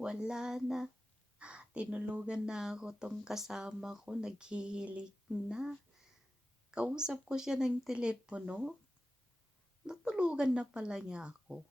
Wala na, tinulugan na ako 'tong kasama ko naghihilik na. Kausap ko siya ng telepono, natulugan na pala niya ako.